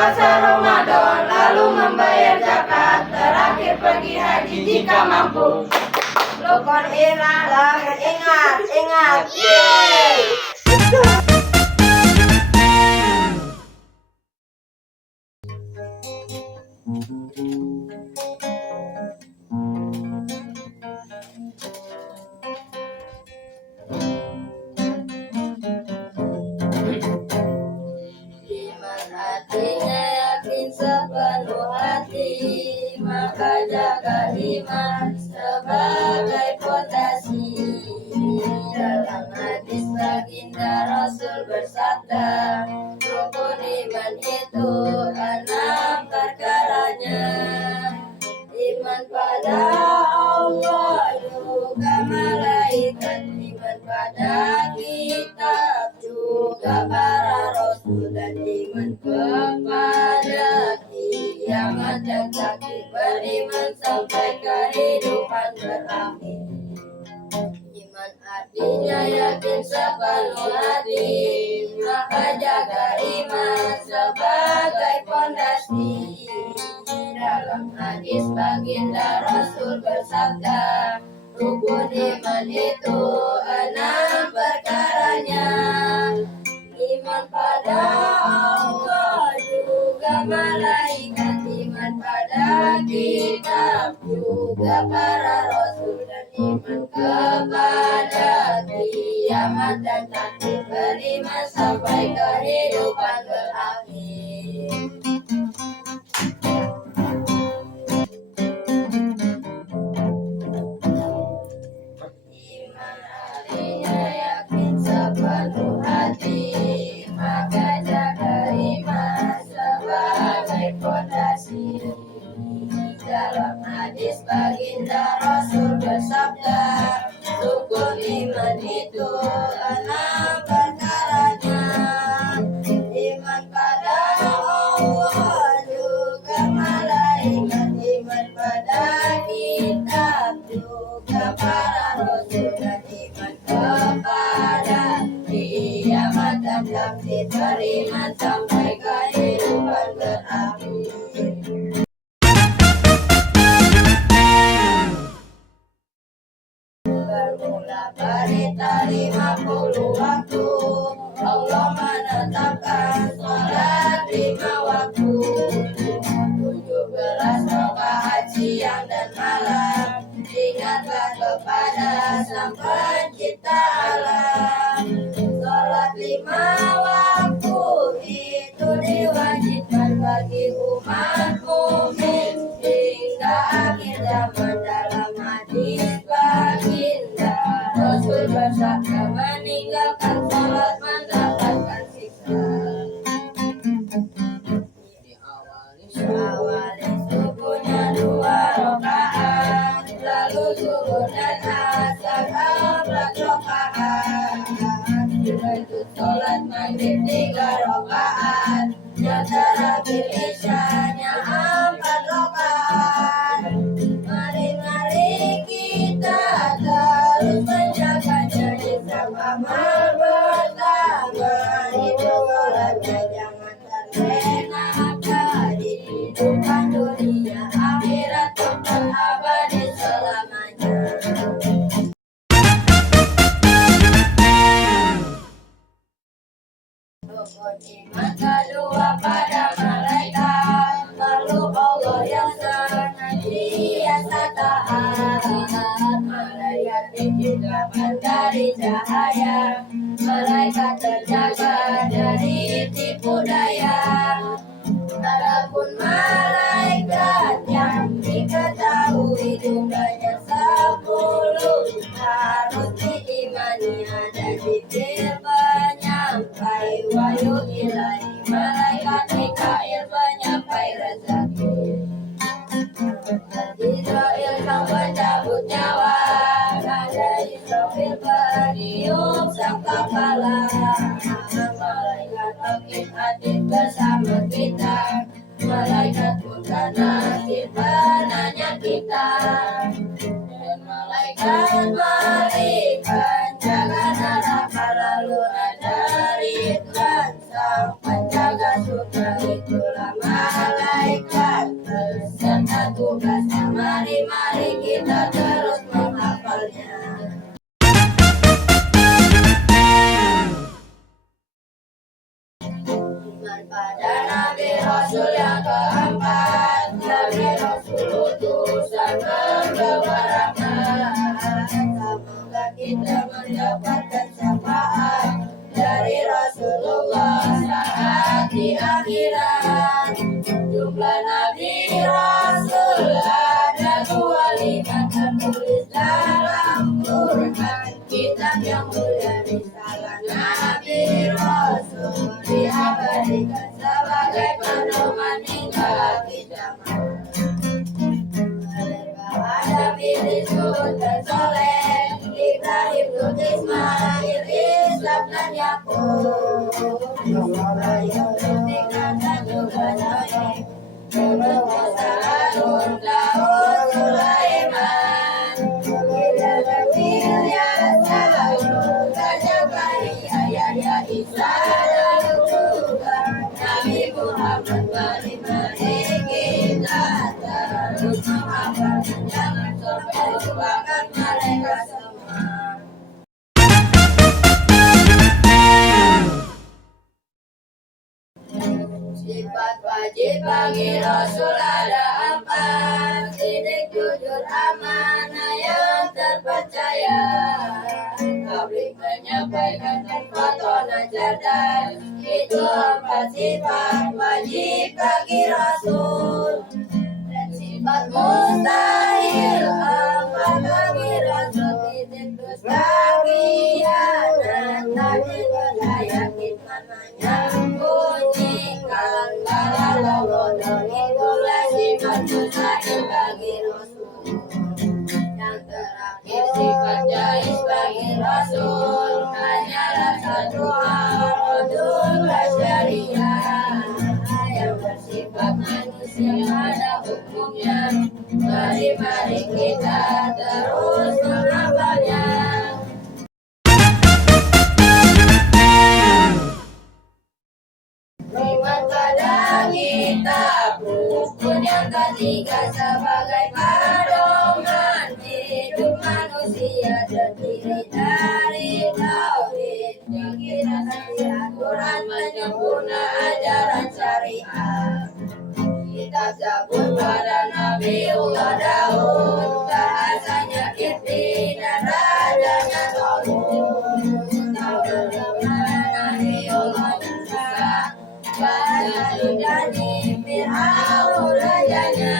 puasa Ramadan, lalu membayar zakat, terakhir pergi haji jika mampu. Rukun Islam, ingat. Yeay! Iman artinya yakin sepenuh hati, maka jaga iman sebagai fondasi. Dalam hadis baginda Rasul bersabda, rukun iman itu 6 perkaranya. Iman pada Allah juga malaikat, iman pada kitab juga para rasul, dan iman kepada kiamat dan takdir, beriman sampai kehidupan berakhir. Iman artinya yakin sepenuh hati, maka jaga iman sebagai fondasi. Dalam hadis baginda Rasul bersabda, rukun iman itu 6 perkaranya. Iman pada Allah juga malaikat, iman pada kitab juga para rasul, dan iman kepada kiamat dan takdir, beriman sampai kehidupan berakhir. Iman artinya yakin sepenuh hati, maka jaga iman sebagai fondasi. Dalam hadis baginda Rasul bersabda, rukun iman itu 6 perkaranya. Iman pada Allah juga malaikat, iman pada kitab juga para rasul, dan iman kepada kiamat dan takdir, beriman sampai kehidupan berakhir. Bermula berita 50 waktu, Allah menetapkan sholat 5 waktu. 17 rakaat siang dan malam, ingatlah kepada Sang Pencipta alam. Sholat 5 waktu itu diwajibkan bagi umat mukmin hingga akhir zaman. Dalam hadis baginda Rasul bersabda, meninggalkan sholat mendapatkan siksa. Awali subuhnya 2 rakaat, lalu zuhur dan asar 4 rakaat. Setelah itu sholat maghrib 3 rakaat, yang terakhir isyanya 4 rakaat. Mari kita terus menjaganya, Islam amal pertama itu sholatnya, jangan terlena di kehidupan dunia, akhirat tempat abadi selamanya. Rukun iman kedua pada malaikat, makhluk Allah yang senantiasa taat. Malaikat diciptakan dari cahaya, malaikat terjaga dari tipu daya. Adapun malaikat yang diketahui jumlahnya 10, harus diimani ada zikir penyampai wahyu ilahi. Malaikat Mikail penyampai rezeki, Jibril sang pencabut nyawa, ada Israfil peniup sangkakala. Malaikat Rakib Atid bersama kita, malaikat Munkar Nakir penanya kita, dan malaikat Malik penjaga neraka. Lalu ada Ridwan sang penjaga surga, itulah Rasul yang keempat, Nabi Rasul utusan membawa rahmat. Semoga kita mendapatkan syafaat dari Rasulullah saat di akhirat. Jumlah Nabi Rasul ada 25 tertulis dalam Quran. Kitab yang mulia risalah Nabi Rasul diabadikan sebagai pedoman hingga kiamat. Adam bin Yusuf dan Soleh, Ibrahim bin Ismail, Ishak dan Yakub, Ibrahim dan juga Noe, Yunus Musa Harun, Daud Sulaiman, Ilya dan Ilyas, Harun dan Zakaria, Yahya, Isa dan juga Nabi Muhammad. Mari kita terus menghafal dan jangan sampai lupakan mereka semua. Sifat wajib bagi Rasul ada 4: sidik, jujur, amanah, yang terpercaya, tabligh, menyampaikan fatwa, cerdas. Itu 4 sifat wajib bagi Rasul. Dan sifat mustahil 4 bagi Rasul: sidik, dusta, khianat, tadi percaya, khidmat, menyembunyikan, kalau bodoh. Itulah sifat mustahil bagi Rasul. Yang terakhir sifat jais bagi Rasul hanyalah satu hal, rodul basyariah, yang bersifat manusia pada hukumnya. Mari kita terus menghafalnya. Iman pada kitab rukun yang ketiga sebagai pedoman hidup manusia, terdiri dari tauhid, keyakinan Al-Quran, menyempurna ajaran syariat. Kitab Zabur pada Nabiullah Daud, bahasanya Kifli dan rajanya Tolun. Taurat pada Nabiullah Musa, bahasa Ibrani Fir'aun rajanya.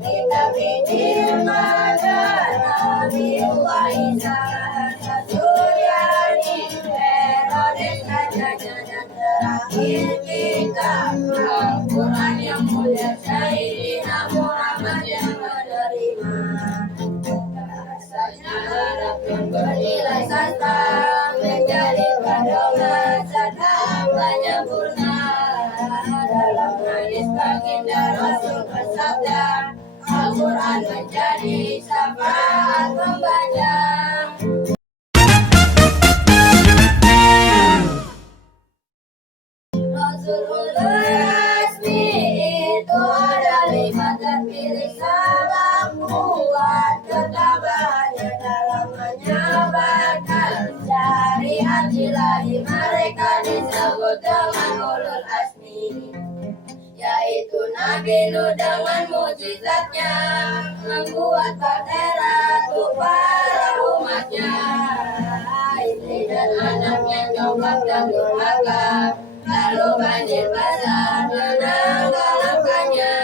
Kitab Injil pada Nabiullah Isa, bahasa Suryani Herodes rajanya. Dan terakhir kitab Al-Quran yang mulia Sayyidina Muhammad yang menerima. Bahasanya Arab yang bernilai sastra, menjadi pedoman serta penyempurna. Dalam hadis baginda Rasul bersabda, Al-Quran menjadi syafaat pembaca. Rasul ulul azmi itu ada 5 terpilih sebab kuat ketabahannya dalam menyebarkan syariat ilahi. Mereka disebut dengan ulul azmi, yaitu Nabi Nuh dengan mukjizatnya membuat bahtera untuk para umatnya. Istri dan anaknya coba dan durhaka, lalu banjir besar menenggelamkannya.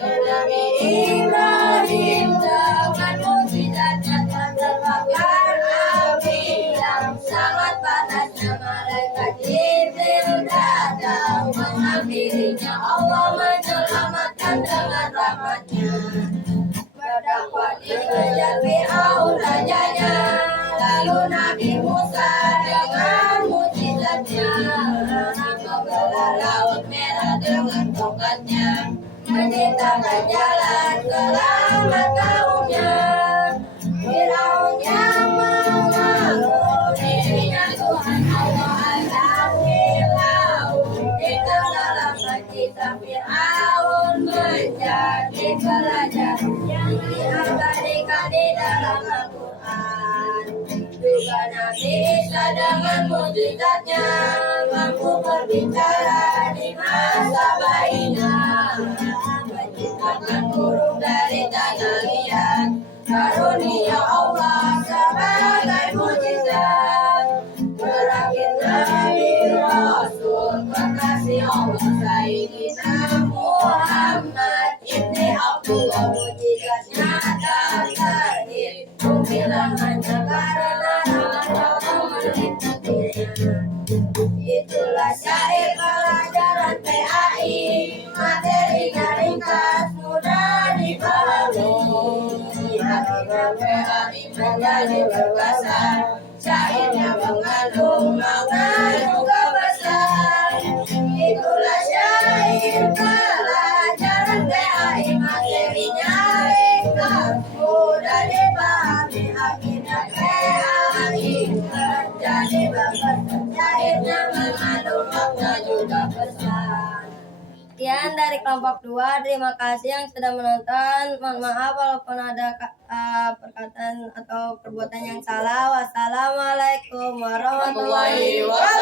Nabi Ibrahim dengan mukjizatnya terbakar api yang sangat panasnya. Malaikat Jibril datang menghampirinya. Allah menyelamatkan dengan rahmatnya. Berdakwah dikejar Fir'aun rajanya. Lalu Nabi Musa dengan mukjizatnya membelah Laut Merah dengan tongkatnya, menciptakan jalan selamat kaumnya. Fir'aun yang mengaku dirinya Tuhan Allah azam di laut, dalam kitab Fir'aun menjadi pelajaran yang diabadikan di dalam Al-Quran. Juga Nabi Isa dengan mujizatnya mampu berbicara di masa bayinya, menciptakan burung dari tanah liat, karunia Allah sebagai mujizat. Terakhir Nabi Rasul kekasih Allah Sayyidina Muhammad Ibni Abdullah, mujizatnya tak terakhir, bilang hanya karena Allah melindunginya. Itulah syair pelajaran PAI, materinya ringkas mudah dipahami. Hatinya PAI menjadi berkesan, syairnya mengandung makna juga besar. Itulah syair pelajaran PAI, materinya ringkas mudah dipahami. Hatinya PAI menjadi berkesan, syairnya mengandung makna juga besar. Sekian dari kelompok 2. Terima kasih yang sudah menonton. Mohon maaf walaupun ada perkataan atau perbuatan yang salah. Wassalamualaikum warahmatullahi wabarakatuh.